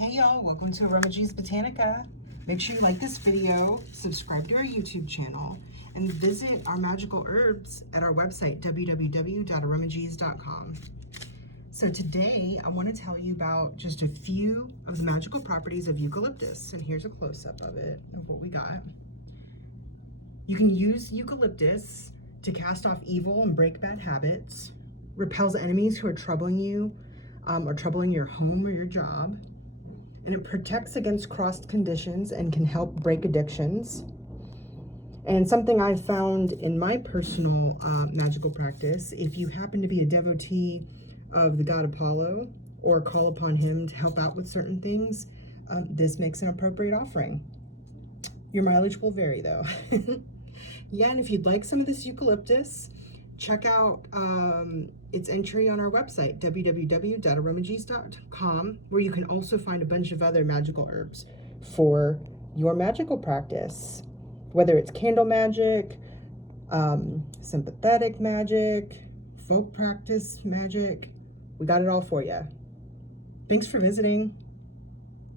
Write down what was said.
Hey y'all, welcome to Aromagees Botanica. Make sure you like this video, subscribe to our YouTube channel, and visit our magical herbs at our website, www.aromagees.com. So today I want to tell you about just a few of the magical properties of eucalyptus, and here's a close-up of it, of what we got. You can use eucalyptus to cast off evil and break bad habits, repels enemies who are troubling you or troubling your home or your job, and it protects against crossed conditions and can help break addictions. And something I've found in my personal magical practice, if you happen to be a devotee of the god Apollo or call upon him to help out with certain things, this makes an appropriate offering. Your mileage will vary though. Yeah, and if you'd like some of this eucalyptus, check out its entry on our website, www.aromagees.com, where you can also find a bunch of other magical herbs for your magical practice, whether it's candle magic, sympathetic magic, folk practice magic. We got it all for you. Thanks for visiting.